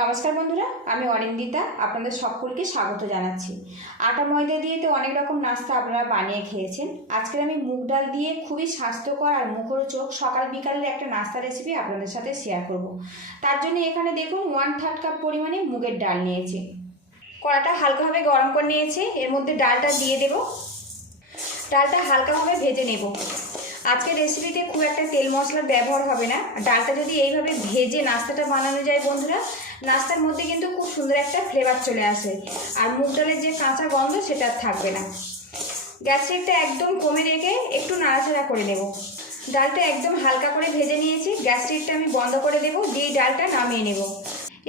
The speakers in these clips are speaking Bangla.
নমস্কার বন্ধুরা, আমি অরিন্দিতা আপনাদের সকলকে স্বাগত জানাচ্ছি। আটা ময়দা দিয়ে তো অনেক রকম নাস্তা আপনারা বানিয়ে খেয়েছেন। আজকে আমি মুগ ডাল দিয়ে খুবই স্বাস্থ্যকর আর মুখরোচক সকাল বিকালের একটা নাস্তা রেসিপি আপনাদের সাথে শেয়ার করব। তার জন্য এখানে দেখুন 1/3 কাপ পরিমাণে মুগের ডাল নিয়েছি। কড়াটা হালকাভাবে গরম করে নিয়েছি, এর মধ্যে ডালটা দিয়ে দেব। ডালটা হালকাভাবে ভেজে নেব। আজকের রেসিপিতে খুব একটা তেল মশলার ব্যবহার হবে না। ডালটা যদি এইভাবে ভেজে নাস্তাটা বানানো যায় বন্ধুরা, নাস্তার মধ্যে কিন্তু খুব সুন্দর একটা ফ্লেভার চলে আসে, আর মুগ ডালের যে কাঁচা গন্ধ সেটা থাকবে না। গ্যাস ফ্লেমটা একদম কমে রেখে একটু নাড়াচাড়া করে নেব। ডালটা একদম হালকা করে ভেজে নিয়েছি, গ্যাস ফ্লেমটা আমি বন্ধ করে দেব, দিয়ে ডালটা নামিয়ে নেব।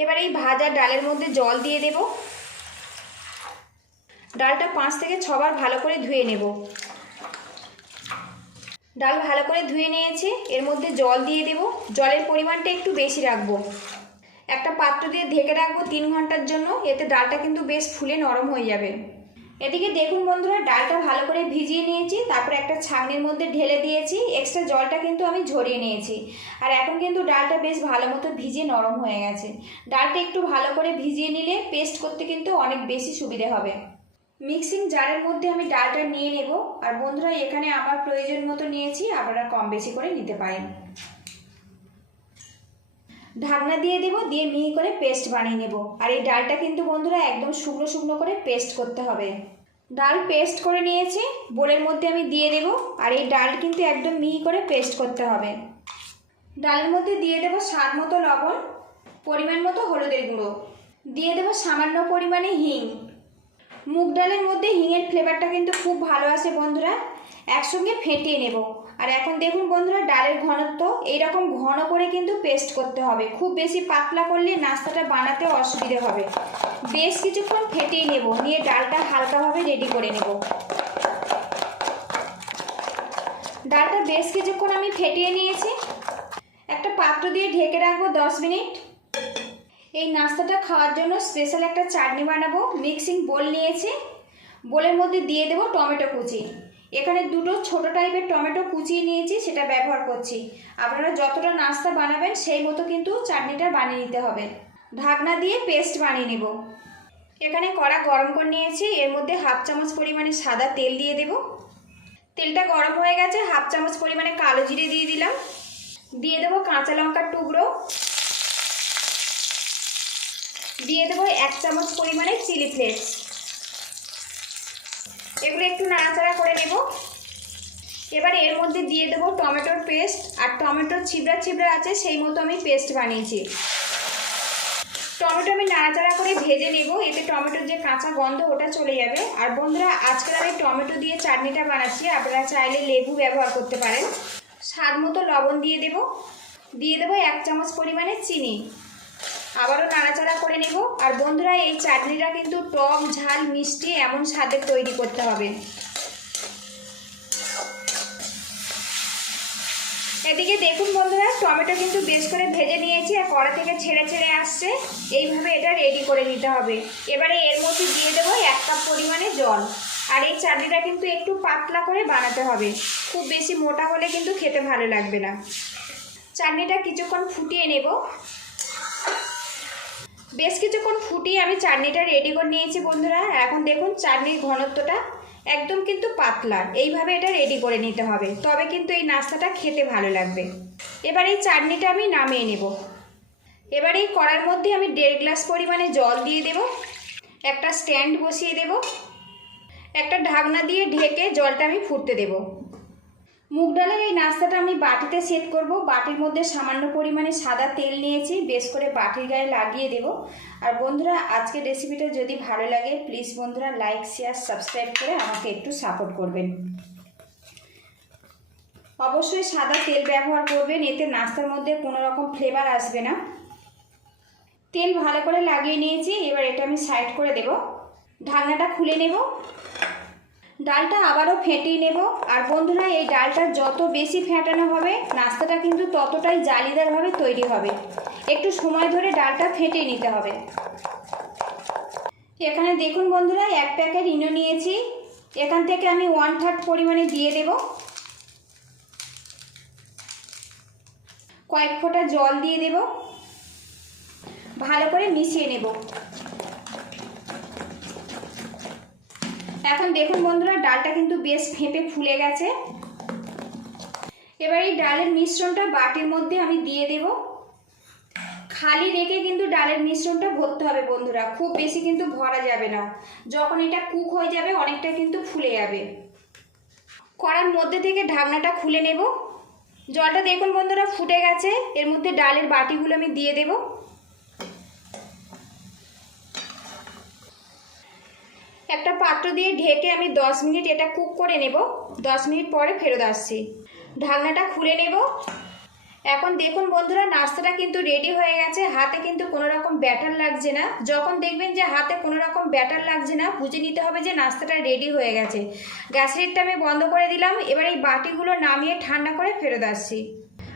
এবার এই ভাজা ডালের মধ্যে জল দিয়ে দেব। ডালটা 5 থেকে 6 বার ভালো করে ধুয়ে নেব। ডাল ভালো করে ধুয়ে নিয়েছি, এর মধ্যে জল দিয়ে দেব। জলের পরিমাণটা একটু বেশি রাখবো। একটা পাত্র দিয়ে ঢেকে রাখবো 3 ঘন্টার জন্য, এতে ডালটা কিন্তু বেশ ফুলে নরম হয়ে যাবে। এদিকে দেখুন বন্ধুরা, ডালটা ভালো করে ভিজিয়ে নিয়েছি, তারপর একটা ছাঁকনির মধ্যে ঢেলে দিয়েছি। এক্সট্রা জলটা কিন্তু আমি ঝরিয়ে নিয়েছি। আর এখন কিন্তু ডালটা বেশ ভালো মতো ভিজিয়ে নরম হয়ে গেছে। ডালটা একটু ভালো করে ভিজিয়ে নিলে পেস্ট করতে কিন্তু অনেক বেশি সুবিধে হবে। মিক্সিং জারের মধ্যে আমি ডালটা নিয়ে নেব। আর বন্ধুরা, এখানে আমার প্রয়োজন মতো নিয়েছি, আপনারা কম বেশি করে নিতে পারেন। ঢাকনা দিয়ে দেব, দিয়ে মিহি করে পেস্ট বানিয়ে নেব। আর এই ডালটা কিন্তু বন্ধুরা একদম শুকনো শুকনো করে পেস্ট করতে হবে। ডাল পেস্ট করে নিয়েছি, বোলের মধ্যে আমি দিয়ে দেব। আর এই ডাল কিন্তু একদম মিহি করে পেস্ট করতে হবে। ডালের মধ্যে দিয়ে দেব স্বাদ মতো লবণ, পরিমাণ মতো হলুদের গুঁড়ো, দিয়ে দেব সামান্য পরিমাণে হিং। মুগ ডালের মধ্যে হিঙের ফ্লেভারটা কিন্তু খুব ভালো আসে বন্ধুরা। একসঙ্গে ফেটিয়ে নেব। আর এখন দেখুন বন্ধুরা, ডালের ঘনত্ব এইরকম ঘন করে কিন্তু পেস্ট করতে হবে। খুব বেশি পাতলা করলে নাস্তাটা বানাতে অসুবিধে হবে। বেশ কিছুক্ষণ ফেটিয়ে নেব, নিয়ে ডালটা হালকাভাবে রেডি করে নেব। ডালটা বেশ কিছুক্ষণ আমি ফেটিয়ে নিয়েছি। একটা পাত্র দিয়ে ঢেকে রাখবো 10 মিনিট। এই নাস্তাটা খাওয়ার জন্য স্পেশাল একটা চাটনি বানাবো। মিক্সিং বোল নিয়েছি, বোলের মধ্যে দিয়ে দেব টমেটো কুচি। এখানে দুটো ছোট টাইপের টমেটো কুচিয়ে নিয়েছি, সেটা ব্যবহার করছি। আপনারা যতটা নাস্তা বানাবেন সেই মতো কিন্তু চাটনিটা বানিয়ে নিতে হবে। ঢাকনা দিয়ে পেস্ট বানিয়ে নেব। এখানে কড়া গরম করে নিয়েছি, এর মধ্যে 1/2 চামচ পরিমাণে সাদা তেল দিয়ে দেব। তেলটা গরম হয়ে গেছে, 1/2 চামচ পরিমাণে কালো জিরে দিয়ে দিলাম। দিয়ে দেবো কাঁচা লঙ্কার টুকরো, দিয়ে দেবো 1 চামচ পরিমাণে চিলি ফ্লেক্স। এগুলো একটু নাড়াচাড়া করে নেব। এবার এর মধ্যে দিয়ে দেবো টমেটোর পেস্ট। আর টমেটোর ছিবড়া ছিবড়া আছে সেই মতো আমি পেস্ট বানিয়েছি। টমেটো আমি নাড়াচাড়া করে ভেজে নেব, এতে টমেটোর যে কাঁচা গন্ধ ওটা চলে যাবে। আর বন্ধুরা, আজকে আমি টমেটো দিয়ে চাটনিটা বানাচ্ছি, আপনারা চাইলে লেবু ব্যবহার করতে পারেন। স্বাদ মতো লবণ দিয়ে দেব। দিয়ে দেবো 1 চামচ পরিমাণে চিনি। আবারও নাড়াচাড়া করে নেব। আর বন্ধুরা, এই চাটনিটা কিন্তু টক ঝাল মিষ্টি এমন স্বাদের তৈরি করতে হবে। এদিকে দেখুন বন্ধুরা, টমেটো কিন্তু বেশ করে ভেজে নিয়েছি, আর কড়া থেকে ছেড়ে ছেড়ে আসছে। এইভাবে এটা রেডি করে নিতে হবে। এবারে এর মধ্যে দিয়ে দেবো 1 কাপ পরিমাণে জল। আর এই চাটনিটা কিন্তু একটু পাতলা করে বানাতে হবে, খুব বেশি মোটা হলে কিন্তু খেতে ভালো লাগবে না। চাটনিটা কিছুক্ষণ ফুটিয়ে নেব। বেশ কিছুক্ষণ ফুটিয়ে আমি চাটনিটা রেডি করে নিয়েছি বন্ধুরা। এখন দেখুন চাটনির ঘনত্বটা একদম কিন্তু পাতলা, এইভাবে এটা রেডি করে নিতে হবে, তবে কিন্তু এই নাস্তাটা খেতে ভালো লাগবে। এবার এই চাটনিটা আমি নামিয়ে নেব। এবার এই কড়ার মধ্যে আমি 1.5 গ্লাস পরিমাণে জল দিয়ে দেব। একটা স্ট্যান্ড বসিয়ে দেব। একটা ঢাকনা দিয়ে ঢেকে জলটা আমি ফুটতে দেব। মুগ ডালের এই নাস্তাটা আমি বাটিতে সেট করব। বাটির মধ্যে সামান্য পরিমাণে সাদা তেল নিয়েছি, বেশ করে বাটির গায়ে লাগিয়ে দেব। আর বন্ধুরা, আজকের রেসিপিটা যদি ভালো লাগে প্লিজ বন্ধুরা লাইক শেয়ার সাবস্ক্রাইব করে আমাকে একটু সাপোর্ট করবেন। অবশ্যই সাদা তেল ব্যবহার করবেন, এতে নাস্তার মধ্যে কোনো রকম ফ্লেভার আসবে না। তেল ভালো করে লাগিয়ে নিয়েছি, এবার এটা আমি সাইড করে দেব। ঢাকনাটা খুলে নেব। ডালটা আবারও ফেটিয়ে নেব। আর বন্ধুরা, এই ডালটা যত বেশি ফেটানো হবে নাস্তাটা কিন্তু ততটাই জালিদারভাবে তৈরি হবে। একটু সময় ধরে ডালটা ফেটিয়ে নিতে হবে। এখানে দেখুন বন্ধুরা, 1 প্যাকেট ইনো নিয়েছি, এখান থেকে আমি 1/3 পরিমাণে দিয়ে দেব। কয়েক ফোঁটা জল দিয়ে দেব। ভালো করে মিশিয়ে নেব। এখন দেখুন বন্ধুরা, ডালটা কিন্তু বেশ ফেঁপে ফুলে গেছে। এবার এই ডালের মিশ্রণটা বাটির মধ্যে আমি দিয়ে দেব। খালি রেখে কিন্তু ডালের মিশ্রণটা ভরতে হবে বন্ধুরা, খুব বেশি কিন্তু ভরা যাবে না। যখন এটা কুক হয়ে যাবে অনেকটা কিন্তু ফুলে যাবে। কড়ার মধ্যে থেকে ঢাকনাটা খুলে নেব। জলটা দেখুন বন্ধুরা ফুটে গেছে। এর মধ্যে ডালের বাটিগুলো আমি দিয়ে দেব। একটা পাত্র দিয়ে ঢেকে আমি 10 মিনিট এটা কুক করে নেব। 10 মিনিট পরে ফেরত আসছি। ঢাকনাটা খুলে নেব। এখন দেখুন বন্ধুরা, নাস্তাটা কিন্তু রেডি হয়ে গেছে। হাতে কিন্তু কোনো রকম ব্যাটার লাগছে না। যখন দেখবেন যে হাতে কোনো রকম ব্যাটার লাগছে না, বুঝে নিতে হবে যে নাস্তাটা রেডি হয়ে গেছে। গ্যাসের হিটটা আমি বন্ধ করে দিলাম। এবার এই বাটিগুলো নামিয়ে ঠান্ডা করে ফেরত আসছি।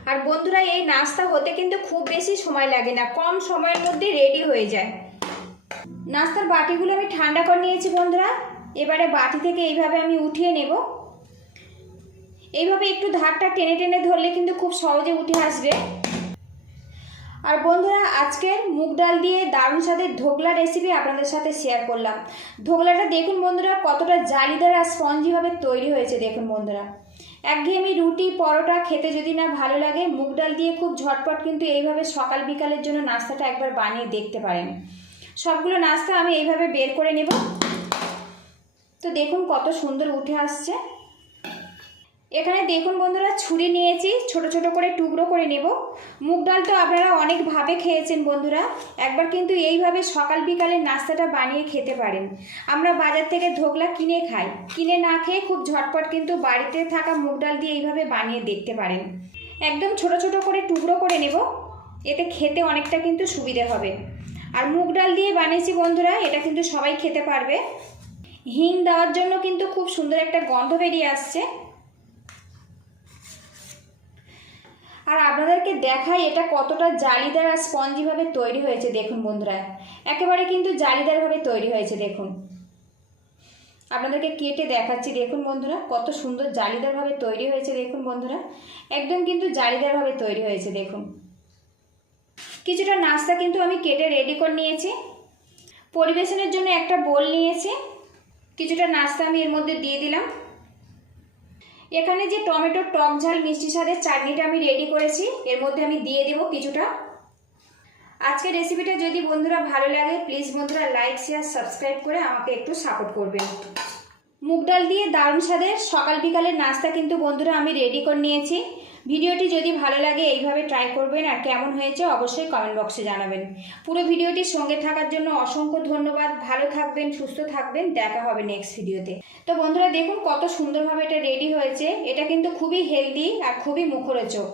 আর বন্ধুরা, এই নাস্তা হতে কিন্তু খুব বেশি সময় লাগে না, কম সময়ের মধ্যে রেডি হয়ে যায়। নাস্তার বাটিগুলো আমি ঠান্ডা করে নিয়েছি বন্ধুরা। এবারে বাটি থেকে এইভাবে আমি উঠিয়ে নেব। এইভাবে একটু ধারটা টেনে টেনে ধরলে কিন্তু খুব সহজে উঠে আসবে। আর বন্ধুরা, আজকের মুগ ডাল দিয়ে দারুণ স্বাদের ধোকলা রেসিপি আপনাদের সাথে শেয়ার করলাম। ধোকলাটা দেখুন বন্ধুরা কতটা জালিদার আর স্পঞ্জিভাবে তৈরি হয়েছে। দেখুন বন্ধুরা, একঘেয়েমি রুটি পরোটা খেতে যদি না ভালো লাগে, মুগ ডাল দিয়ে খুব ঝটপট কিন্তু এইভাবে সকাল বিকালের জন্য নাস্তাটা একবার বানিয়ে দেখতে পারেন। সবগুলো নাস্তা আমি এইভাবে বের করে নেব। তো দেখুন কত সুন্দর উঠে আসছে। এখানে দেখুন বন্ধুরা, ছুরি নিয়েছি, ছোট ছোট করে টুকরো করে নেব। মুগ ডাল তো আপনারা অনেকভাবে খেয়েছেন বন্ধুরা, একবার কিন্তু এইভাবে সকাল বিকালের নাস্তাটা বানিয়ে খেতে পারেন। আমরা বাজার থেকে ধোকলা কিনে খাই, কিনে না খেয়ে খুব ঝটপট কিন্তু বাড়িতে থাকা মুগ ডাল দিয়ে এইভাবে বানিয়ে দেখতে পারেন। একদম ছোট ছোট করে টুকরো করে নেব, এতে খেতে অনেকটা কিন্তু সুবিধে হবে। আর মুগ ডাল দিয়ে বানিয়েছি বন্ধুরা, এটা কিন্তু সবাই খেতে পারবে। হিং দেওয়ার জন্য কিন্তু খুব সুন্দর একটা গন্ধ বেরিয়ে আসছে। আর আপনাদেরকে দেখাই এটা কতটা জালিদার আর স্পঞ্জিভাবে তৈরি হয়েছে। দেখুন বন্ধুরা, একেবারে কিন্তু জালিদারভাবে তৈরি হয়েছে। দেখুন, আপনাদেরকে কেটে দেখাচ্ছি। দেখুন বন্ধুরা কত সুন্দর জালিদারভাবে তৈরি হয়েছে। দেখুন বন্ধুরা, একদম কিন্তু জালিদারভাবে তৈরি হয়েছে। দেখুন, কিছুটা নাস্তা কিন্তু আমি কেটে রেডি করে নিয়েছি। পরিবেশনের জন্য একটা বোল নিয়েছি, কিছুটা নাস্তা আমি এর মধ্যে দিয়ে দিলাম। এখানে যে টমেটোর টক ঝাল মিষ্টি স্বাদের চাটনিটা আমি রেডি করেছি, এর মধ্যে আমি দিয়ে দেব কিছুটা। আজকের রেসিপিটা যদি বন্ধুরা ভালো লাগে, প্লিজ বন্ধুরা লাইক শেয়ার সাবস্ক্রাইব করে আমাকে একটু সাপোর্ট করবেন। মুগ ডাল দিয়ে দারুণ স্বাদের সকাল বিকালের নাস্তা কিন্তু বন্ধুরা আমি রেডি করে নিয়েছি। ভিডিওটি যদি ভালো লাগে এইভাবে ট্রাই করবেন, আর কেমন হয়েছে অবশ্যই কমেন্ট বক্সে জানাবেন। পুরো ভিডিওটির সঙ্গে থাকার জন্য অসংখ্য ধন্যবাদ। ভালো থাকবেন, সুস্থ থাকবেন, দেখা হবে নেক্সট ভিডিওতে। তো বন্ধুরা দেখুন কত সুন্দরভাবে এটা রেডি হয়েছে। এটা কিন্তু খুবই হেলদি আর খুবই মুখরোচক।